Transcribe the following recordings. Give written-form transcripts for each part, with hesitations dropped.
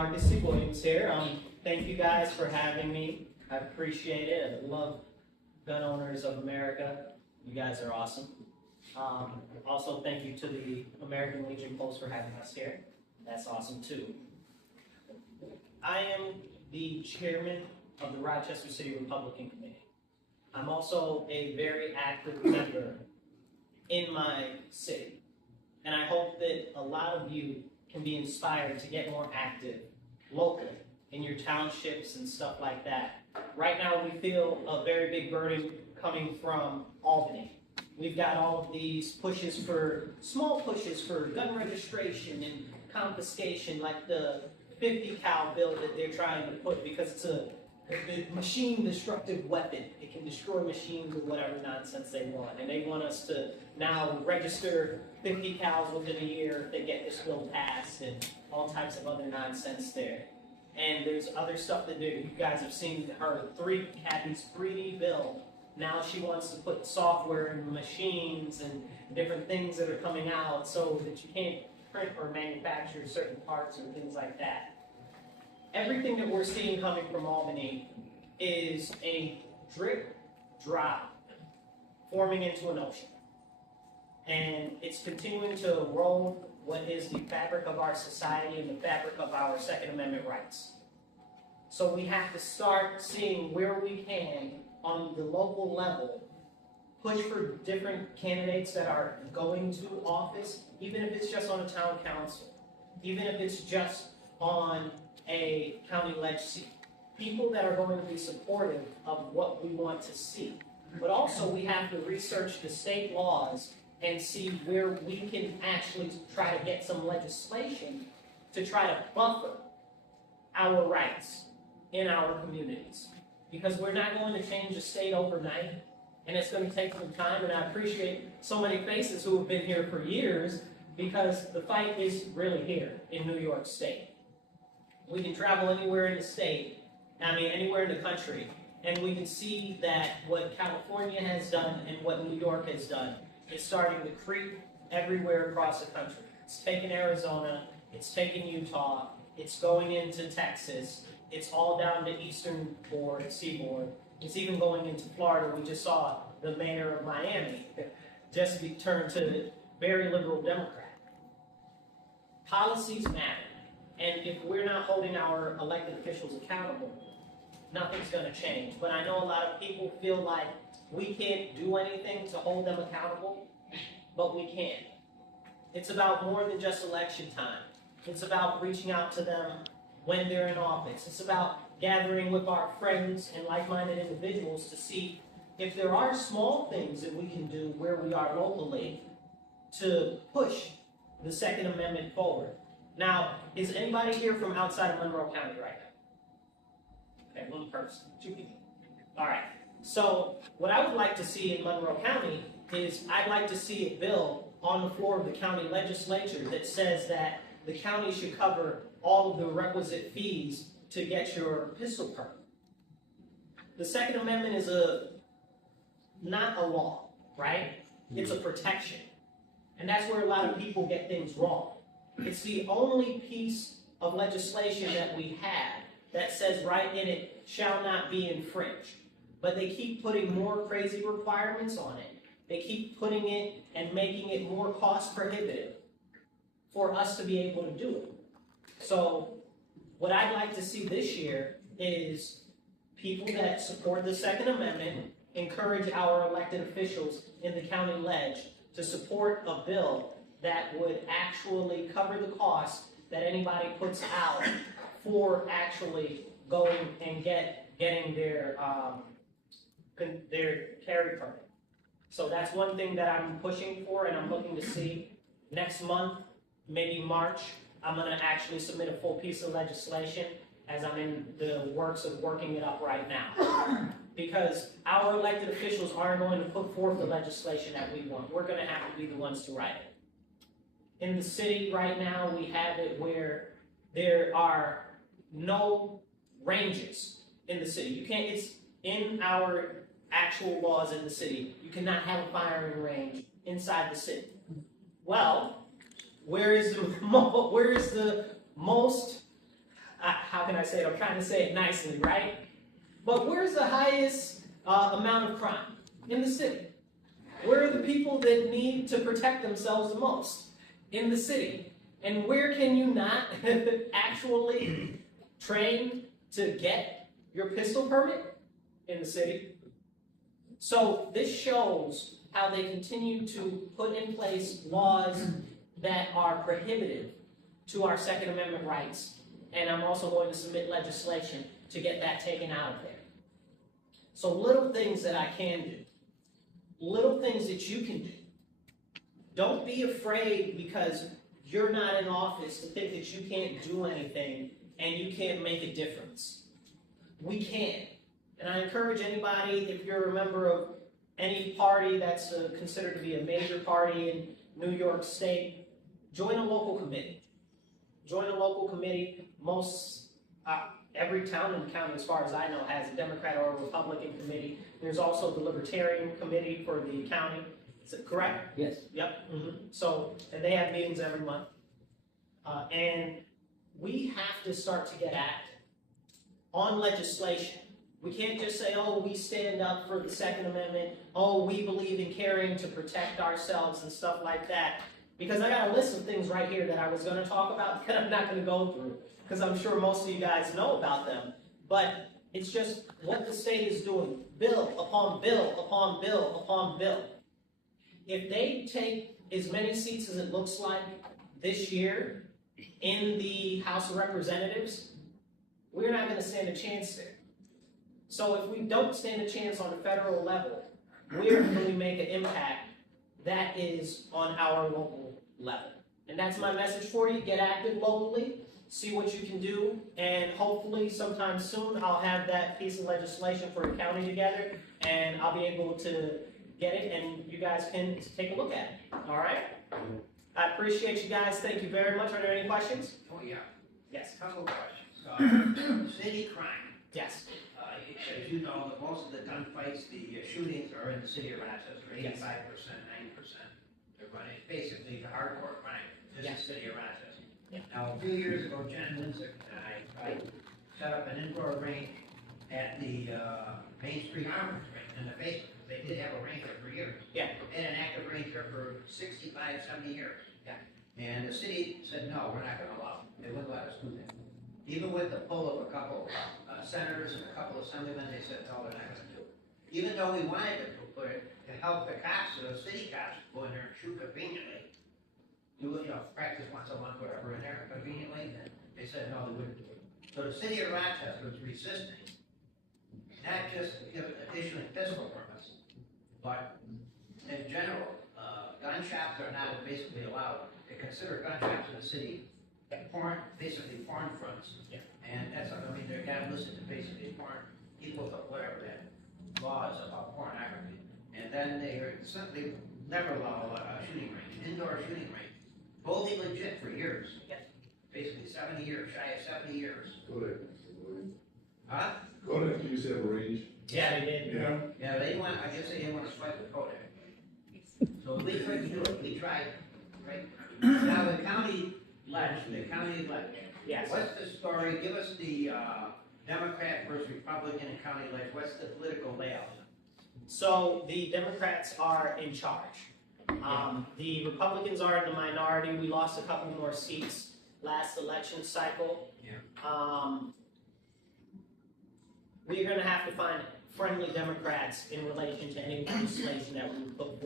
Marcus C. Williams here. Thank you guys for having me. I appreciate it. I love gun owners of America. You guys are awesome. Also, thank you to the American Legion Post for having us here. That's awesome too. I am the chairman of the Rochester City Republican Committee. I'm also a very active member in my city. And I hope that a lot of you can be inspired to get more active locally in your townships and stuff like that. Right now we feel a very big burden coming from Albany. We've got all of these small pushes for gun registration and confiscation, like the 50 cal bill that they're trying to put, because it's a machine destructive weapon. It can destroy machines or whatever nonsense they want. And they want us to now register 50 cals within a year if they get this bill passed, and all types of other nonsense there. And there's other stuff that you guys have seen her Kathy's 3D bill. Now she wants to put software in machines and different things that are coming out so that you can't print or manufacture certain parts and things like that. Everything that we're seeing coming from Albany is a drip drop forming into an ocean. And it's continuing to erode what is the fabric of our society and the fabric of our Second Amendment rights. So we have to start seeing where we can, on the local level, push for different candidates that are going to office, even if it's just on a town council, even if it's just on a county ledge seat. People that are going to be supportive of what we want to see. But also we have to research the state laws and see where we can actually try to get some legislation to try to buffer our rights in our communities. Because we're not going to change the state overnight, and it's going to take some time, and I appreciate so many faces who have been here for years, because the fight is really here in New York State. We can travel anywhere in the state, anywhere in the country, and we can see that what California has done and what New York has done is starting to creep everywhere across the country. It's taken Arizona, it's taken Utah, it's going into Texas, it's all down to eastern seaboard, it's even going into Florida. We just saw the mayor of Miami just be turned to very liberal Democrat. Policies matter. And if we're not holding our elected officials accountable, nothing's going to change. But I know a lot of people feel like we can't do anything to hold them accountable, but we can. It's about more than just election time. It's about reaching out to them when they're in office. It's about gathering with our friends and like-minded individuals to see if there are small things that we can do where we are locally to push the Second Amendment forward. Now, is anybody here from outside of Monroe County right now? Okay, one person, 2 people. All right, so what I would like to see in Monroe County is I'd like to see a bill on the floor of the county legislature that says that the county should cover all of the requisite fees to get your pistol permit. The Second Amendment is not a law, right? It's a protection. And that's where a lot of people get things wrong. It's the only piece of legislation that we have that says right in it, shall not be infringed. But they keep putting more crazy requirements on it. They keep putting it and making it more cost prohibitive for us to be able to do it. So what I'd like to see this year is people that support the Second Amendment encourage our elected officials in the county ledge to support a bill that would actually cover the cost that anybody puts out for actually going and getting their carry permit. So that's one thing that I'm pushing for, and I'm looking to see next month, maybe March, I'm going to actually submit a full piece of legislation as I'm in the works of working it up right now. Because our elected officials aren't going to put forth the legislation that we want. We're going to have to be the ones to write it. In the city right now, we have it where there are no ranges in the city. You can't, it's in our actual laws in the city. You cannot have a firing range inside the city. Well, where is the most can I say it? I'm trying to say it nicely, right? But where's the highest amount of crime? In the city. Where are the people that need to protect themselves the most? In the city. And where can you not actually train to get your pistol permit? In the city. So this shows how they continue to put in place laws that are prohibitive to our Second Amendment rights. And I'm also going to submit legislation to get that taken out of there. So little things that I can do. Little things that you can do. Don't be afraid because you're not in office to think that you can't do anything and you can't make a difference. We can. And I encourage anybody, if you're a member of any party that's considered to be a major party in New York State, join a local committee. Join a local committee. Every town in the county, as far as I know, has a Democrat or a Republican committee. There's also the Libertarian committee for the county. Is it correct? Yes. Yep. So, and they have meetings every month. And we have to start to get active on legislation. We can't just say, oh, we stand up for the Second Amendment. Oh, we believe in caring to protect ourselves and stuff like that. Because I got a list of things right here that I was going to talk about that I'm not going to go through. Because I'm sure most of you guys know about them. But it's just what the state is doing. Bill upon bill upon bill upon bill. If they take as many seats as it looks like this year in the House of Representatives, we're not going to stand a chance there. So if we don't stand a chance on a federal level, where can we make an impact that is on our local level? And that's my message for you. Get active locally. See what you can do, and hopefully sometime soon I'll have that piece of legislation for the county together, and I'll be able to get it, and you guys can take a look at it. All right? I appreciate you guys. Thank you very much. Are there any questions? Oh, yeah. Yes. Couple questions. City crime. Yes. As you know, most of the gunfights, the shootings are in the city of Rochester, 85%, 90%. They're running, basically the hardcore crime is the city of Rochester. Yeah. Now, a few years ago, Jen Linsick and I set up an indoor range at the Main Street Armory in the basement. They did have a range there for years. Yeah. They had an active range there for 65, 70 years. Yeah. And the city said, no, we're not going to allow it. They wouldn't let us do that. Even with the pull of a couple senators and a couple assemblymen, they said, no, they're not going to do it. Even though we wanted to put it to help the cops, the city cops, go in there and shoot conveniently. Do it, practice once a month, whatever, in there conveniently, and they said, no, they wouldn't do it. So the city of Rochester was resisting, not just issuing pistol permits, but in general, gun shops are not basically allowed. They consider gun shops in the city basically porn fronts. Yeah. And that's, I mean, they're kind of listed to basically porn, equal to whatever that law is about pornography. And then they never allow a shooting range, indoor shooting range. Totally legit for years. Yeah. Basically 70 years, shy of 70 years. Go there. Huh? Go there, you said range. Yeah, they did. Yeah. Yeah, I guess they didn't want to swipe the Kodak. So we couldn't do it, we tried, right? Now the county ledge. Yes. What's the story? Give us the Democrat versus Republican and county ledge. What's the political layout? So the Democrats are in charge. The Republicans are in the minority. We lost a couple more seats last election cycle. Yeah. We're going to have to find friendly Democrats in relation to any legislation that we put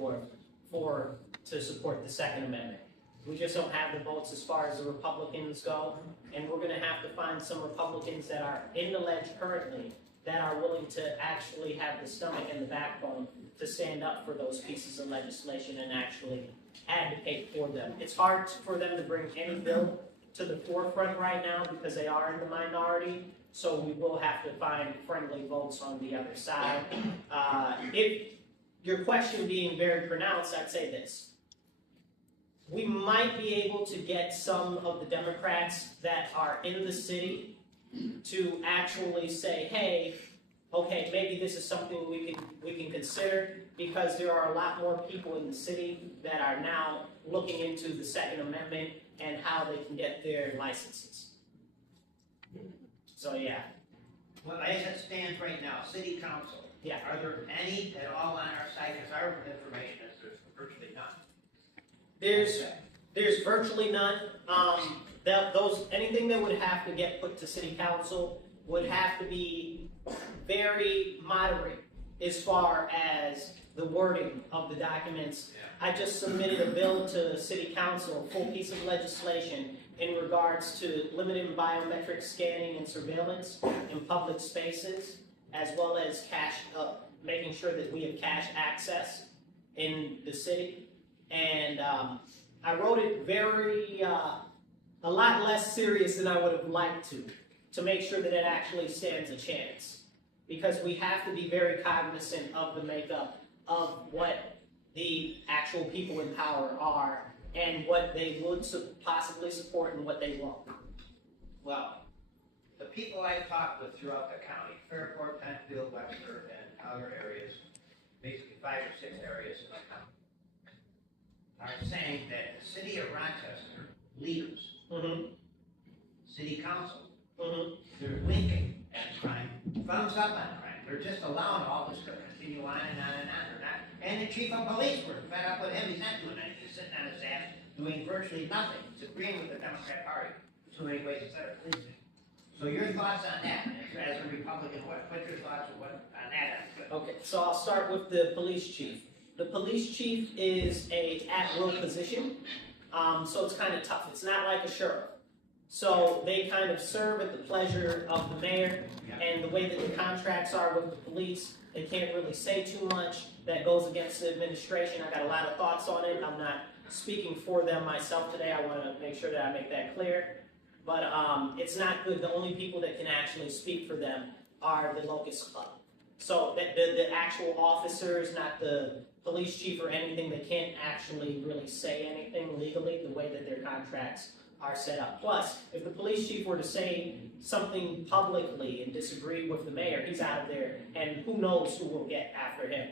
forward to support the Second Amendment. We just don't have the votes as far as the Republicans go, and we're going to have to find some Republicans that are in the ledge currently that are willing to actually have the stomach and the backbone to stand up for those pieces of legislation and actually advocate for them. It's hard for them to bring any bill to the forefront right now because they are in the minority, so we will have to find friendly votes on the other side. If your question being very pronounced, I'd say this. We might be able to get some of the Democrats that are in the city to actually say, hey, okay, maybe this is something we can consider, because there are a lot more people in the city that are now looking into the Second Amendment and how they can get their licenses. So, yeah, Well, as it stands right now, city council, yeah. are there any at all on our site? Because our information is there's virtually none. There's virtually none. Anything that would have to get put to city council would have to be very moderate as far as the wording of the documents. I just submitted a bill to city council, a full piece of legislation in regards to limiting biometric scanning and surveillance in public spaces, as well as making sure that we have cash access in the city. And I wrote it a lot less serious than I would have liked to make sure that it actually stands a chance. Because we have to be very cognizant of the makeup of what the actual people in power are and what they would possibly support and what they won't. Well, the people I've talked with throughout the county, Fairport, Penfield, Webster, and other areas, basically 5 or 6 areas in the county, are saying that the city of Rochester leaders, city council, they're winking at crime, thumbs up on crime. They're just allowing all this to continue on and on and on. They're not. And the chief of police, we're fed up with him. He's not doing anything. He's sitting on his ass, doing virtually nothing. He's agreeing with the Democrat Party. So many ways instead of policing. So your thoughts on that, as a Republican, what's your thoughts on that? Okay, so I'll start with the police chief. The police chief is a at-will position, so it's kind of tough. It's not like a sheriff. So they kind of serve at the pleasure of the mayor, and the way that the contracts are with the police, they can't really say too much. That goes against the administration. I got a lot of thoughts on it. I'm not speaking for them myself today. I want to make sure that I make that clear. But it's not good. The only people that can actually speak for them are the Locust Club. So the actual officers, not the police chief or anything, they can't actually really say anything legally the way that their contracts are set up. Plus, if the police chief were to say something publicly and disagree with the mayor, he's out of there, and who knows who will get after him.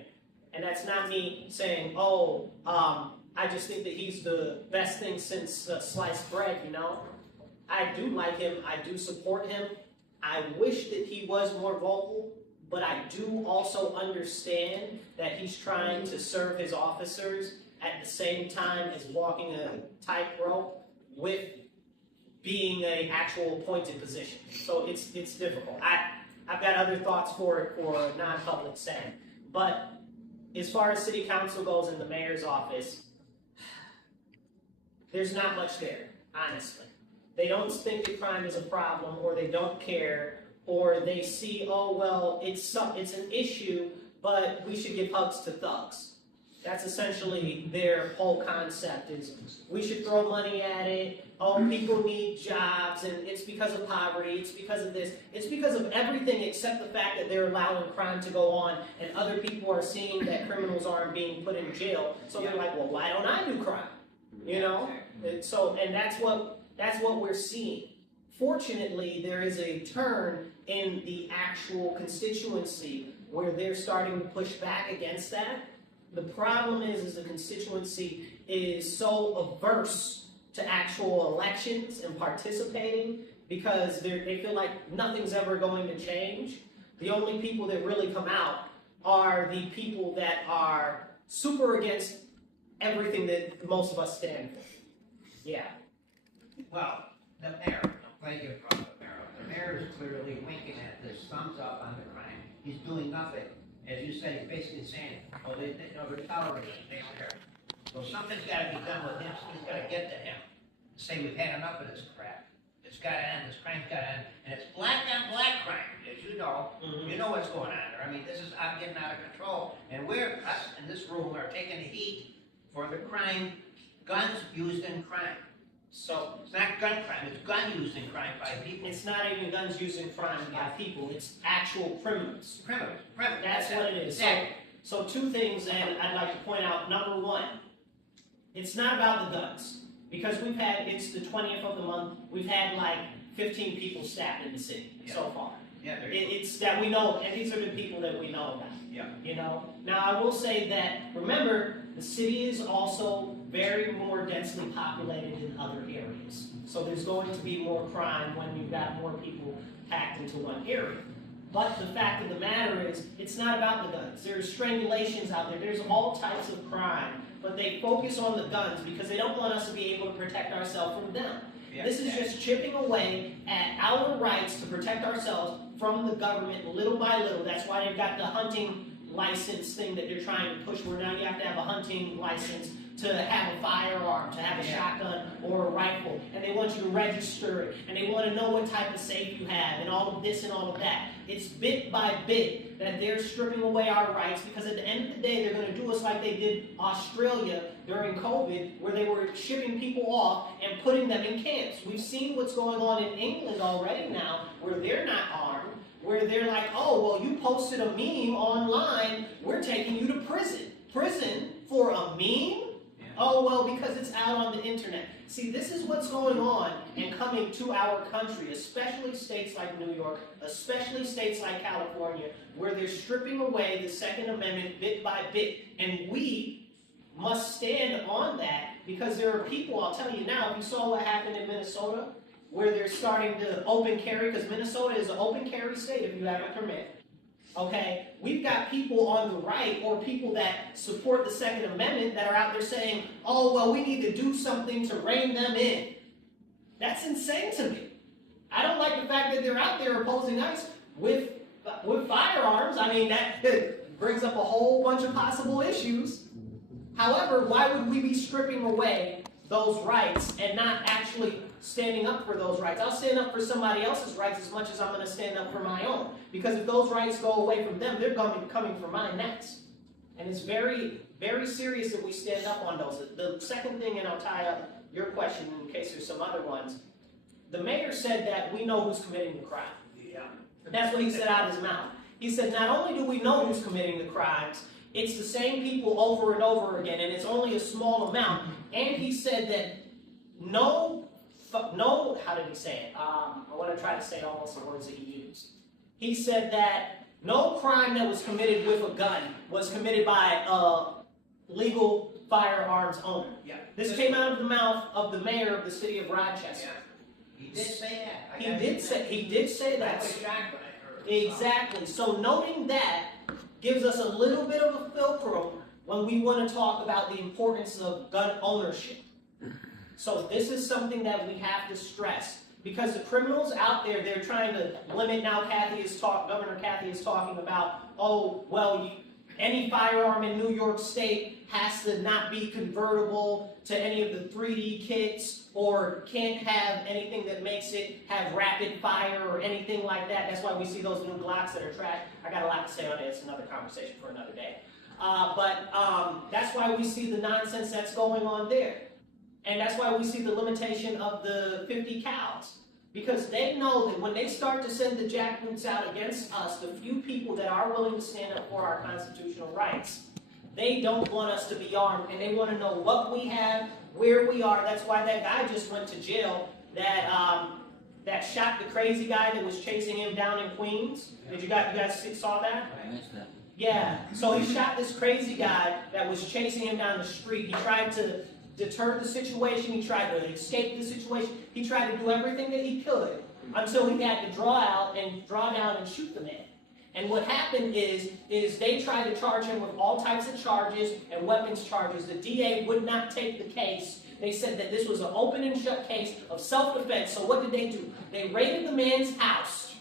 And that's not me saying, I just think that he's the best thing since sliced bread, you know? I do like him, I do support him. I wish that he was more vocal, but I do also understand that he's trying to serve his officers at the same time as walking a tightrope with being an actual appointed position. So it's difficult. I've got other thoughts for it for a non-public setting. But as far as city council goes in the mayor's office, there's not much there, honestly. They don't think that crime is a problem, or they don't care, or they see, it's an issue, but we should give hugs to thugs. That's essentially their whole concept is we should throw money at it. People need jobs, and it's because of poverty, it's because of this. It's because of everything except the fact that they're allowing crime to go on, and other people are seeing that criminals aren't being put in jail. So they're like, well, why don't I do crime? You know? And that's what we're seeing. Fortunately, there is a turn in the actual constituency where they're starting to push back against that. The problem is the constituency is so averse to actual elections and participating because they feel like nothing's ever going to change. The only people that really come out are the people that are super against everything that most of us stand for. Yeah. Well, the mayor, I'm glad you brought the mayor up. The mayor is clearly winking at this, thumbs up on the crime. He's doing nothing. As you said, he's basically saying, they're tolerating it, they don't care. So something's got to be done with him, something's got to get to him. Say we've had enough of this crap. It's got to end, this crime's got to end. And it's black on black crime, as you know. You know what's going on there. I mean, this is getting out of control. And us in this room are taking the heat for the crime, guns used in crime. So it's not gun crime, it's gun used in crime by people. It's not even guns used in crime by people, it's actual criminals. Criminals. That's what it is. Exactly. So 2 things, and I'd like to point out. Number 1, it's not about the guns. Because it's the 20th of the month, we've had like 15 people stabbed in the city so far. Yeah, It's that we know, and these are the people that we know about. Yeah. You know? Now I will say that, remember, the city is also very more densely populated than other areas. So there's going to be more crime when you've got more people packed into one area. But the fact of the matter is, it's not about the guns. There's strangulations out there. There's all types of crime. But they focus on the guns because they don't want us to be able to protect ourselves from them. Yeah. This is just chipping away at our rights to protect ourselves from the government little by little. That's why they've got the hunting license thing that they're trying to push, where now you have to have a hunting license to have a firearm, to have a shotgun or a rifle, and they want you to register it, and they want to know what type of safe you have, and all of this and all of that. It's bit by bit that they're stripping away our rights, because at the end of the day, they're going to do us like they did Australia during COVID, where they were shipping people off and putting them in camps. We've seen what's going on in England already now, where they're not armed, where they're like, oh, well, you posted a meme online, we're taking you to prison. Prison for a meme? Oh, well, because it's out on the internet. See, this is what's going on and coming to our country, especially states like New York, especially states like California, where they're stripping away the Second Amendment bit by bit. And we must stand on that, because there are people, I'll tell you now, if you saw what happened in Minnesota, where they're starting to open carry, because Minnesota is an open carry state if you have a permit. Okay, we've got people on the right, or people that support the Second Amendment, that are out there saying, oh, well, we need to do something to rein them in. That's insane to me. I don't like the fact that they're out there opposing ICE with firearms. I mean, that brings up a whole bunch of possible issues. However, why would we be stripping away those rights and not actually standing up for those rights? I'll stand up for somebody else's rights as much as I'm going to stand up for my own. Because if those rights go away from them, they're coming for mine next. And it's very, very serious that we stand up on those. The second thing, and I'll tie up your question in case there's some other ones. The mayor said that we know who's committing the crime. Yeah. That's what he said out of his mouth. He said, not only do we know who's committing the crimes, it's the same people over and over again, and it's only a small amount. And he said that no, how did he say it? I want to try to say almost the words that he used. He said that no crime that was committed with a gun was committed by a legal firearms owner. Yeah. This came out of the mouth of the mayor of the city of Rochester. Yeah. He did say that. He did say I that. was shocked when I heard it. Exactly. So noting that gives us a little bit of a fulcrum when we want to talk about the importance of gun ownership. So this is something that we have to stress, because the criminals out there, they're trying to limit. Now Governor Kathy is talking about, oh, well, any firearm in New York State has to not be convertible to any of the 3D kits, or can't have anything that makes it have rapid fire or anything like that. That's why we see those new Glocks that are tracked. I got a lot to say on it. It's another conversation for another day. But that's why we see the nonsense that's going on there. And that's why we see the limitation of the 50 cals. Because they know that when they start to send the jackboots out against us, the few people that are willing to stand up for our constitutional rights, they don't want us to be armed, and they want to know what we have, where we are. That's why that guy just went to jail that shot the crazy guy that was chasing him down in Queens. Did you guys saw that? I missed that. Yeah, so he shot this crazy guy that was chasing him down the street. He tried to deter the situation, he tried to escape the situation, he tried to do everything that he could until he had to draw down and shoot the man. And what happened is they tried to charge him with all types of charges and weapons charges. The DA would not take the case. They said that this was an open and shut case of self-defense. So what did they do? They raided the man's house.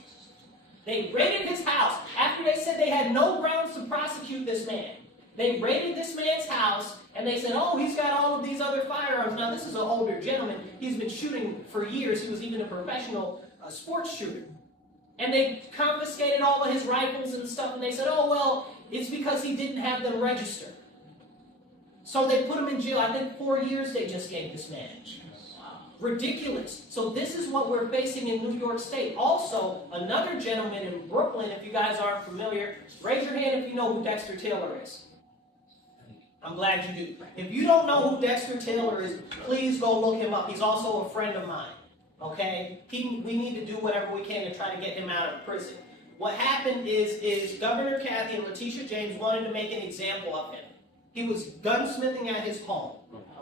They raided his house after they said they had no grounds to prosecute this man. They raided this man's house, and they said, oh, he's got all of these other firearms. Now, this is an older gentleman. He's been shooting for years. He was even a professional sports shooter. And they confiscated all of his rifles and stuff, and they said, oh, well, it's because he didn't have them registered. So they put him in jail. I think 4 years they just gave this man. Ridiculous. So this is what we're facing in New York State. Also, another gentleman in Brooklyn, if you guys aren't familiar, raise your hand if you know who Dexter Taylor is. I'm glad you do. If you don't know who Dexter Taylor is, please go look him up. He's also a friend of mine. Okay? We need to do whatever we can to try to get him out of prison. What happened is Governor Kathy and Letitia James wanted to make an example of him. He was gunsmithing at his home.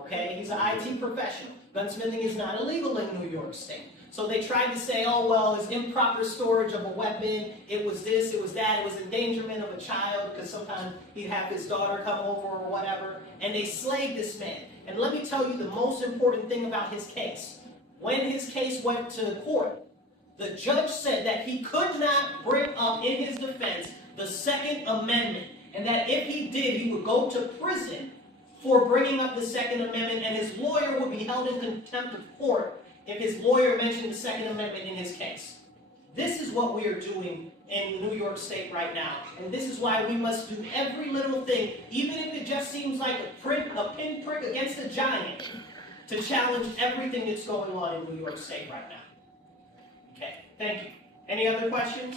okay? He's an IT professional. Gunsmithing is not illegal in New York State. So they tried to say, oh, well, it's improper storage of a weapon, it was this, it was that, it was endangerment of a child, because sometimes he'd have his daughter come over or whatever, and they slayed this man. And let me tell you the most important thing about his case. When his case went to court, the judge said that he could not bring up in his defense the Second Amendment, and that if he did, he would go to prison for bringing up the Second Amendment, and his lawyer would be held in contempt of court if his lawyer mentioned the Second Amendment in his case. This is what we are doing in New York State right now, and this is why we must do every little thing, even if it just seems like a pinprick against a giant, to challenge everything that's going on in New York State right now. Okay, thank you. Any other questions?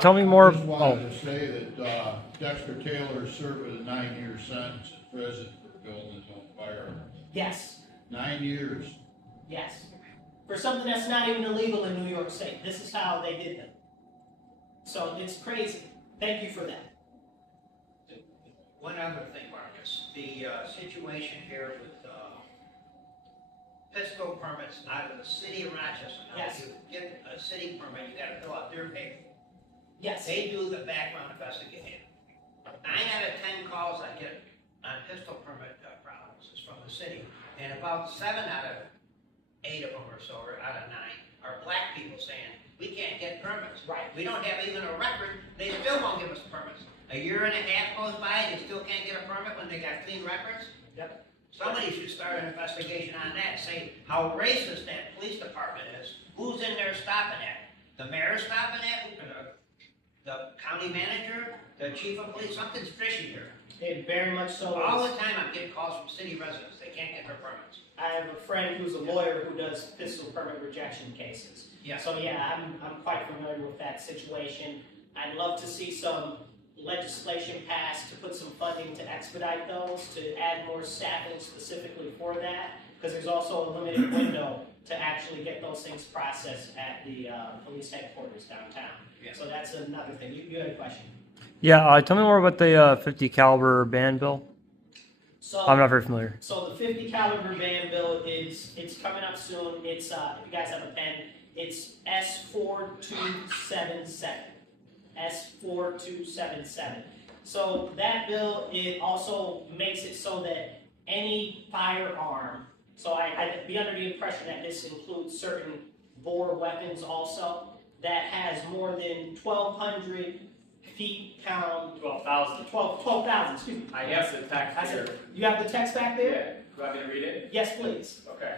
Tell me more. I just wanted to say that Dexter Taylor served a 9-year sentence in prison for building his own firearms. Yes, 9 years. yes. For something that's not even illegal in New York State. This is how they did them. So it's crazy. Thank you for that. One other thing, Marcus, the situation here with pistol permits out of the city of Rochester. Now, Yes. if you get a city permit, you gotta fill out their paper. Yes. They do the background investigation. 9 out of 10 calls I get on pistol permit problems is from the city, and about 7 out of 8 of them or so, or out of 9, are black people saying, we can't get permits. Right. We don't have even a record, they still won't give us permits. A year and a half goes by, they still can't get a permit when they got clean records? Yep. Somebody should start an investigation on that, say how racist that police department is. Who's in there stopping that? The mayor stopping that? The county manager? The chief of police? Something's fishy here. It very much so All is. the time I'm getting calls from city residents, they can't get their permits. I have a friend who's a lawyer who does pistol permit rejection cases. Yeah. So yeah, I'm quite familiar with that situation. I'd love to see some legislation passed to put some funding to expedite those, to add more staffing specifically for that, because there's also a limited window to actually get those things processed at the police headquarters downtown. Yeah. So that's another thing. You had a question? Yeah, tell me more about the 50 caliber ban bill. So I'm not very familiar. So the 50 caliber ban bill it's coming up soon. It's if you guys have a pen, it's S4277. S4277. So that bill, it also makes it so that any firearm, so I'd be under the impression that this includes certain bore weapons also, that has more than 1,200 feet-pound, 12,000. 12,000, excuse me. I have the text I here. said, you have the text back there? Yeah. Do you want me to read it? Yes, please. Okay.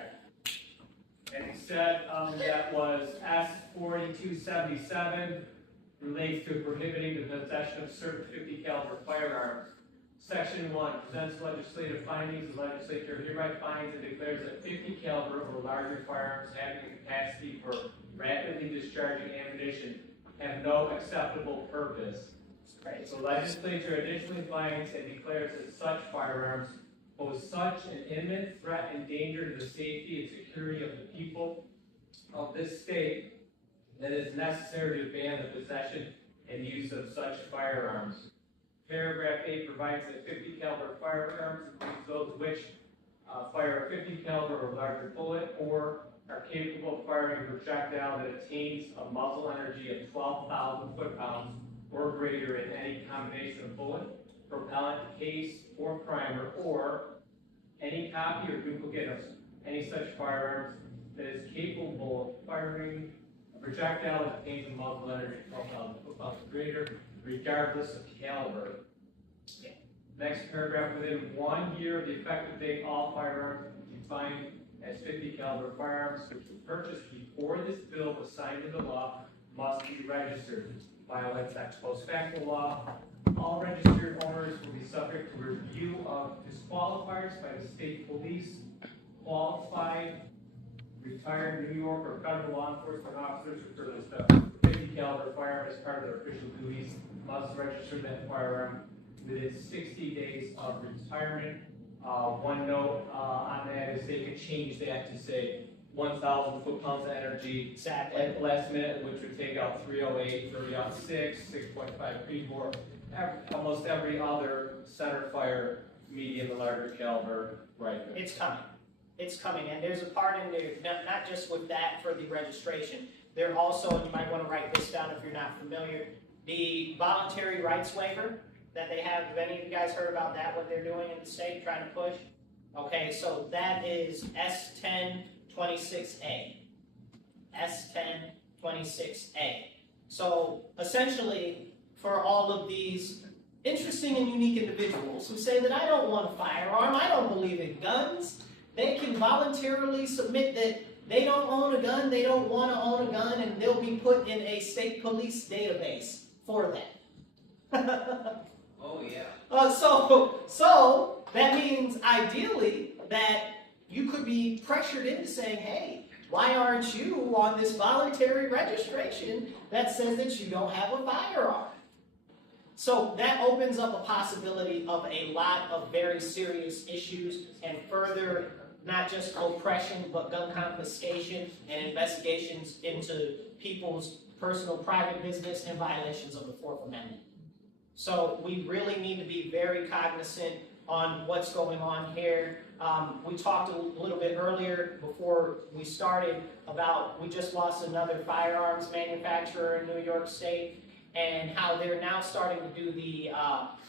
And he said, that was S4277, relates to prohibiting the possession of certain 50 caliber firearms. Section 1 presents legislative findings. The legislature hereby finds and declares that 50 caliber or larger firearms having the capacity for rapidly discharging ammunition have no acceptable purpose. Right. The legislature additionally finds and declares that such firearms pose such an imminent threat and danger to the safety and security of the people of this state that it is necessary to ban the possession and use of such firearms. Paragraph 8 provides that 50 caliber firearms, includes those which fire a 50 caliber or larger bullet or are capable of firing a projectile that attains a muzzle energy of 12,000 foot-pounds or greater in any combination of bullet, propellant, case, or primer, or any copy or duplicate of any such firearms that is capable of firing a projectile that attains a muzzle energy of 12,000 foot-pounds or greater, regardless of caliber. Next paragraph, within 1 year of the effective date, all firearms defined as 50 caliber firearms which were purchased before this bill was signed into law must be registered. Violates ex post facto law. All registered owners will be subject to review of disqualifiers by the state police. Qualified, retired New York or federal law enforcement officers who purchase the 50 caliber firearm as part of their official duties must register that firearm within 60 days of retirement. One note on that is they could change that to say 1,000 foot-pounds of energy Exactly. at the last minute, which would take out 308, 30 out 6, 6.5 pre-bore. Almost every other center fire medium and larger caliber rifle. It's coming. It's coming, and there's a part in there, not just with that for the registration. There also, and you might want to write this down if you're not familiar, the voluntary rights waiver that they have. Have any of you guys heard about that, what they're doing in the state, trying to push? Okay, so that is S1026A. S1026A. So essentially, for all of these interesting and unique individuals who say that I don't want a firearm, I don't believe in guns, they can voluntarily submit that they don't own a gun, they don't want to own a gun, and they'll be put in a state police database for that. Oh, yeah. So that means ideally that you could be pressured into saying, hey, why aren't you on this voluntary registration that says that you don't have a firearm? So that opens up a possibility of a lot of very serious issues and further, not just oppression, but gun confiscation and investigations into people's personal private business and violations of the Fourth Amendment. So we really need to be very cognizant on what's going on here. We talked a little bit earlier before we started about we just lost another firearms manufacturer in New York State, and how they're now starting to do the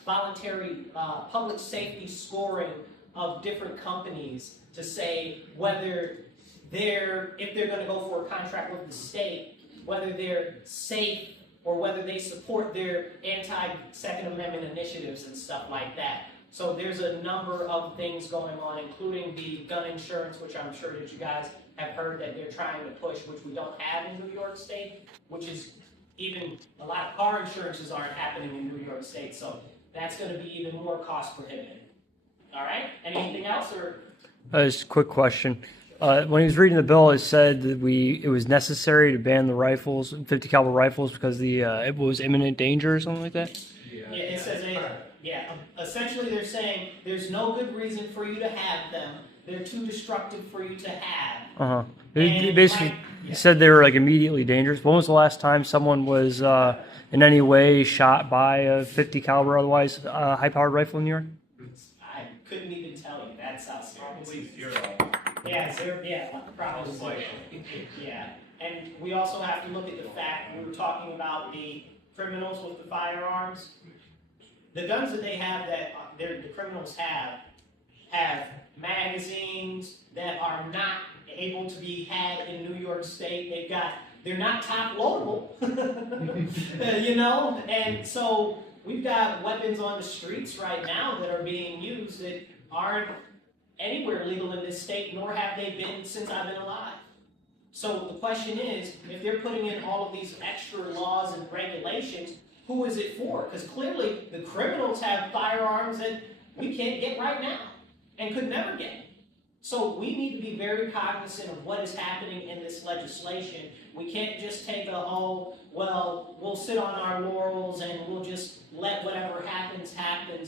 voluntary public safety scoring of different companies to say whether if they're going to go for a contract with the state, whether they're safe or whether they support their anti-Second Amendment initiatives and stuff like that. So there's a number of things going on, including the gun insurance, which I'm sure that you guys have heard that they're trying to push, which we don't have in New York State, which is even a lot of car insurances aren't happening in New York State, so that's going to be even more cost prohibitive. All right, anything else? Or Just a quick question. When he was reading the bill, it said that it was necessary to ban the rifles, 50 caliber rifles, because it was imminent danger or something like that. yeah, it says essentially they're saying there's no good reason for you to have them. They're too destructive for you to have. It basically said they were like immediately dangerous. When was the last time someone was in any way shot by a 50 caliber, otherwise high-powered rifle in New York? I couldn't even tell you. That's how serious. Probably zero. Yeah, probably. Yeah, and we also have to look at the fact we were talking about the criminals with the firearms. The guns that they have that the criminals have magazines that are not able to be had in New York State. They're not top loadable, and so we've got weapons on the streets right now that are being used that aren't anywhere legal in this state, nor have they been since I've been alive. So the question is, if they're putting in all of these extra laws and regulations, who is it for? Because clearly the criminals have firearms that we can't get right now and could never get. So we need to be very cognizant of what is happening in this legislation. We can't just take we'll sit on our laurels and we'll just let whatever happens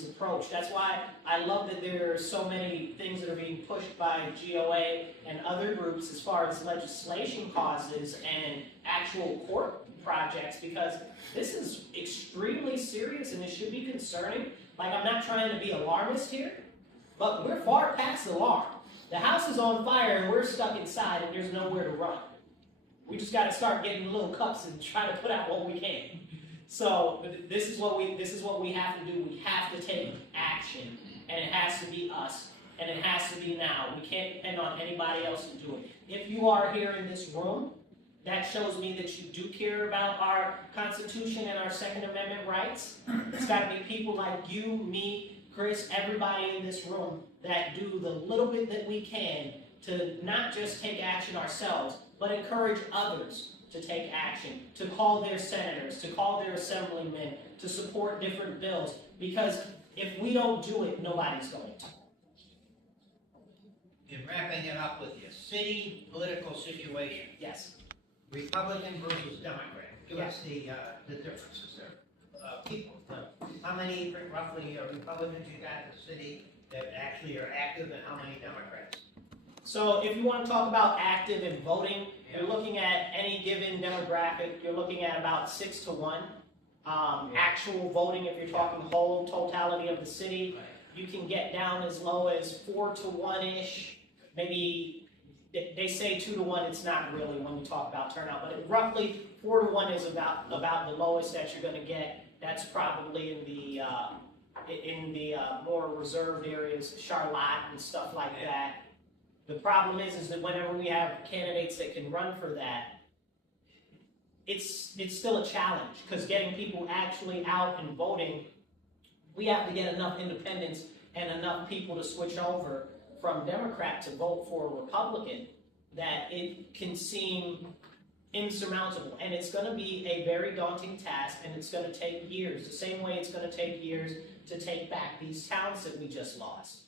approach. That's why I love that there are so many things that are being pushed by GOA and other groups as far as legislation causes and actual court projects, because this is extremely serious and it should be concerning. Like, I'm not trying to be alarmist here, but we're far past alarm. The house is on fire and we're stuck inside and there's nowhere to run. We just got to start getting little cups and try to put out what we can. So this is what we have to do. We have to take action, and it has to be us, and it has to be now. We can't depend on anybody else to do it. If you are here in this room, that shows me that you do care about our Constitution and our Second Amendment rights. It's got to be people like you, me, Chris, everybody in this room that do the little bit that we can to not just take action ourselves, but encourage others to take action, to call their senators, to call their assemblymen, to support different bills. Because if we don't do it, nobody's going to. In wrapping it up with your city political situation, Yes. Republican versus Democrat, give us the differences there. People, how many roughly Republicans you got in the city that actually are active, and how many Democrats? So if you want to talk about active in voting, you're looking at any given demographic, you're looking at about 6 to 1. Actual voting, if you're talking whole totality of the city, you can get down as low as 4 to 1-ish, maybe they say 2 to 1, it's not really when you talk about turnout, but roughly 4 to 1 is about the lowest that you're gonna get. That's probably in the more reserved areas, Charlotte and stuff like that. The problem is that whenever we have candidates that can run for that, it's still a challenge, because getting people actually out and voting, we have to get enough independents and enough people to switch over from Democrat to vote for a Republican that it can seem insurmountable. And it's going to be a very daunting task, and it's going to take years, the same way it's going to take years to take back these towns that we just lost.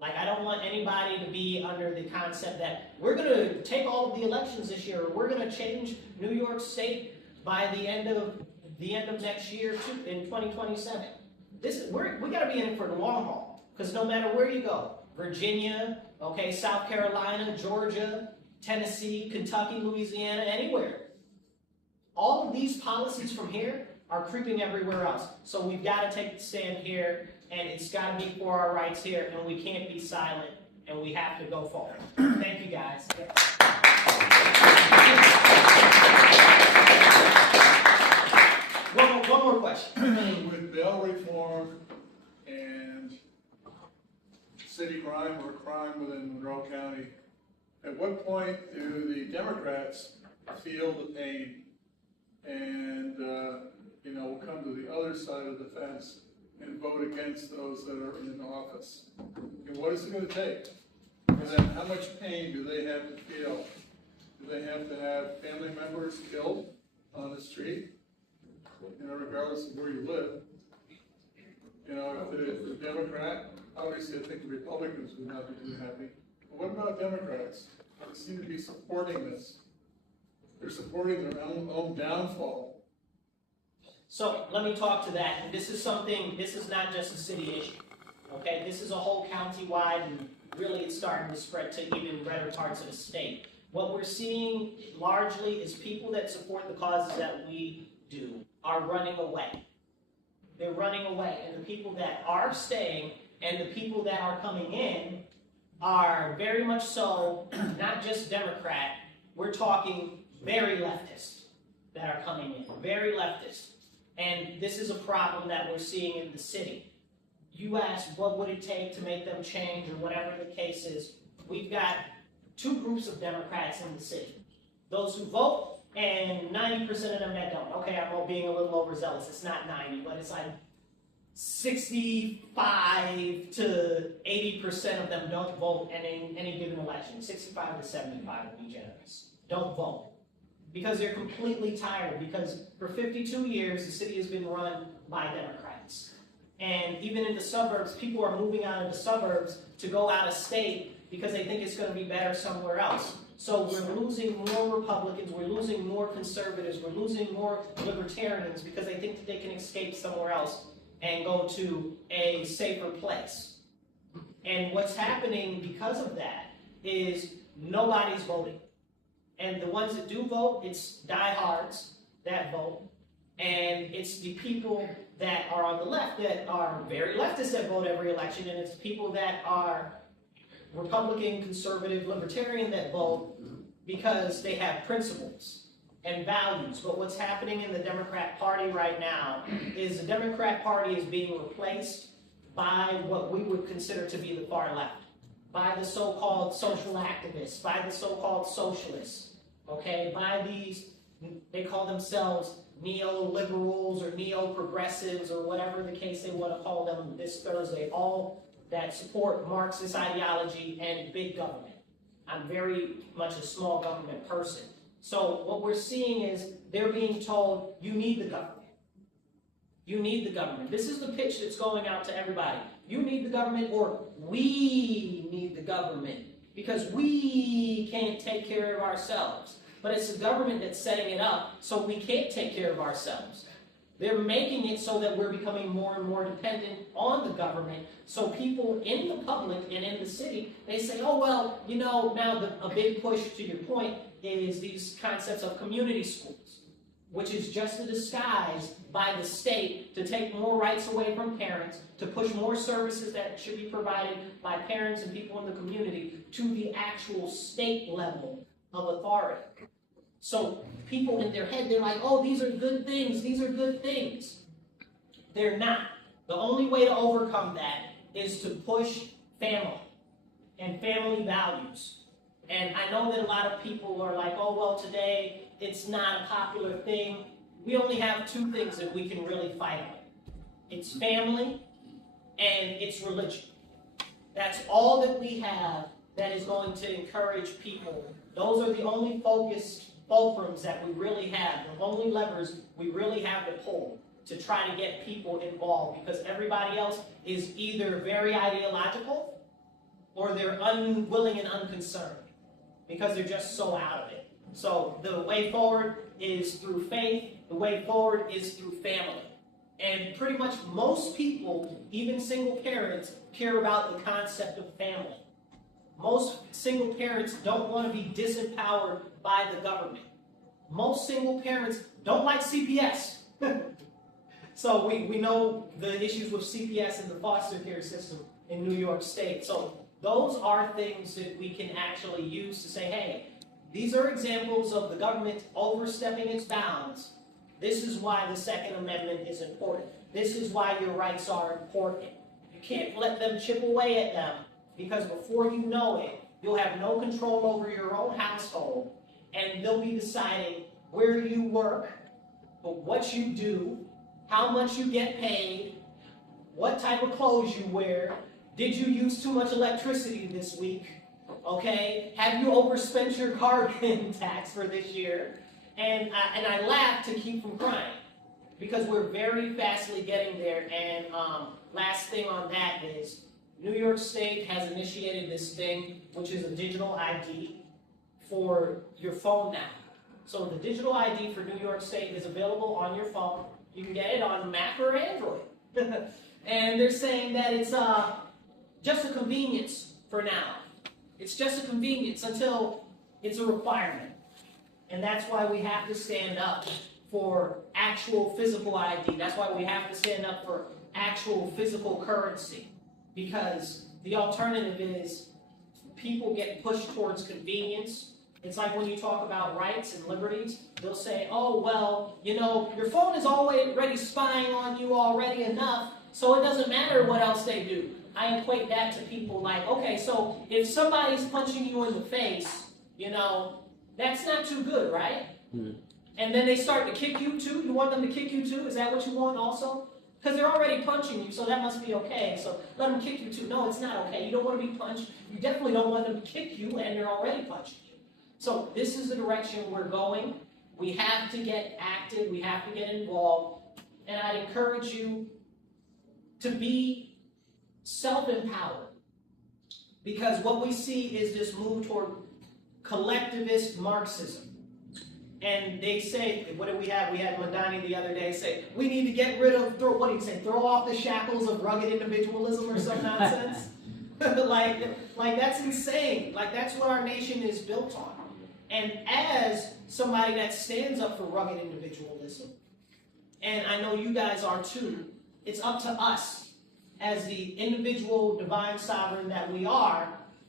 Like, I don't want anybody to be under the concept that we're going to take all of the elections this year, or we're going to change New York State by the end of next year in 2027. We got to be in it for the long haul, because no matter where you go, Virginia, okay, South Carolina, Georgia, Tennessee, Kentucky, Louisiana, anywhere, all of these policies from here are creeping everywhere else. So we've got to take the stand here, and it's got to be for our rights here, and we can't be silent, and we have to go forward. Thank you, guys. One more question. With bail reform and city crime or crime within Monroe County, at what point do the Democrats feel the pain and, come to the other side of the fence and vote against those that are in office? And what is it going to take? And then how much pain do they have to feel? Do they have to have family members killed on the street? Regardless of where you live. If the Democrat, obviously I think the Republicans would not be too happy. But what about Democrats? They seem to be supporting this. They're supporting their own downfall. So let me talk to that. This is not just a city issue, okay? This is a whole county-wide, and really it's starting to spread to even redder parts of the state. What we're seeing largely is people that support the causes that we do are running away. They're running away, and the people that are staying and the people that are coming in are very much so not just Democrat, we're talking very leftist that are coming in, very leftist. And this is a problem that we're seeing in the city. You asked what would it take to make them change or whatever the case is. We've got 2 groups of Democrats in the city. Those who vote and 90% of them that don't. Okay, I'm being a little overzealous. It's not 90, but it's like 65 to 80% of them don't vote in any given election. 65 to 75 to be generous. Don't vote. Because they're completely tired. Because for 52 years, the city has been run by Democrats. And even in the suburbs, people are moving out of the suburbs to go out of state because they think it's going to be better somewhere else. So we're losing more Republicans, we're losing more conservatives, we're losing more libertarians because they think that they can escape somewhere else and go to a safer place. And what's happening because of that is nobody's voting. And the ones that do vote, it's diehards that vote. And it's the people that are on the left that are very leftist that vote every election. And it's people that are Republican, conservative, libertarian that vote because they have principles and values. But what's happening in the Democrat Party right now is the Democrat Party is being replaced by what we would consider to be the far left, by the so-called social activists, by the so-called socialists, okay, by these, they call themselves neoliberals or neo-progressives or whatever the case they want to call them this Thursday, all that support Marxist ideology and big government. I'm very much a small government person. So what we're seeing is they're being told, you need the government. You need the government. This is the pitch that's going out to everybody. You need the government, or we need the government because we can't take care of ourselves. But it's the government that's setting it up so we can't take care of ourselves. They're making it so that we're becoming more and more dependent on the government. So people in the public and in the city, they say, oh, well, now a big push to your point is these concepts of community schools. which is just a disguise by the state to take more rights away from parents, to push more services that should be provided by parents and people in the community to the actual state level of authority. So people in their head, they're like, oh, these are good things, these are good things. They're not. The only way to overcome that is to push family and family values. And I know that a lot of people are like, oh, well, today it's not a popular thing. We only have two things that we can really fight on. It's family and it's religion. That's all that we have that is going to encourage people. Those are the only fulcrums that we really have, the only levers we really have to pull to try to get people involved, because everybody else is either very ideological or they're unwilling and unconcerned because they're just so out of it. So the way forward is through faith. The way forward is through family. And pretty much most people, even single parents, care about the concept of family. Most single parents don't want to be disempowered by the government. Most single parents don't like CPS. So we know the issues with CPS and the foster care system in New York State. So those are things that we can actually use to say, hey, these are examples of the government overstepping its bounds. This is why the Second Amendment is important. This is why your rights are important. You can't let them chip away at them, because before you know it, you'll have no control over your own household, and they'll be deciding where you work, but what you do, how much you get paid, what type of clothes you wear, did you use too much electricity this week, okay? Have you overspent your carbon tax for this year? And I laugh to keep from crying, because we're very fastly getting there. And last thing on that is, New York State has initiated this thing, which is a digital ID for your phone now. So the digital ID for New York State is available on your phone. You can get it on Mac or Android. And they're saying that it's just a convenience for now. It's just a convenience until it's a requirement. And that's why we have to stand up for actual physical ID. That's why we have to stand up for actual physical currency. Because the alternative is people get pushed towards convenience. It's like when you talk about rights and liberties, they'll say, oh, well, you know, your phone is already spying on you already enough, so it doesn't matter what else they do. I equate that to people like, okay, so if somebody's punching you in the face, you know, that's not too good, right? Mm-hmm. And then they start to kick you too. You want them to kick you too? Is that what you want also? Because they're already punching you, so that must be okay. So let them kick you too. No, it's not okay. You don't want to be punched. You definitely don't want them to kick you, and they're already punching you. So this is the direction we're going. We have to get active. We have to get involved. And I'd encourage you to be self-empowered. Because what we see is this move toward collectivist Marxism. And they say, what do we have? We had Madani the other day say, we need to get rid of, what did he say, throw off the shackles of rugged individualism or some nonsense? like that's insane. Like that's what our nation is built on. And as somebody that stands up for rugged individualism, and I know you guys are too, it's up to us as the individual divine sovereign that we are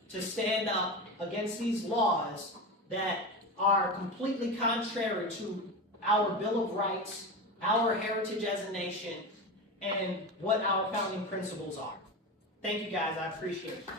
to stand up against these laws that are completely contrary to our Bill of Rights, our heritage as a nation, and what our founding principles are. Thank you guys, I appreciate it.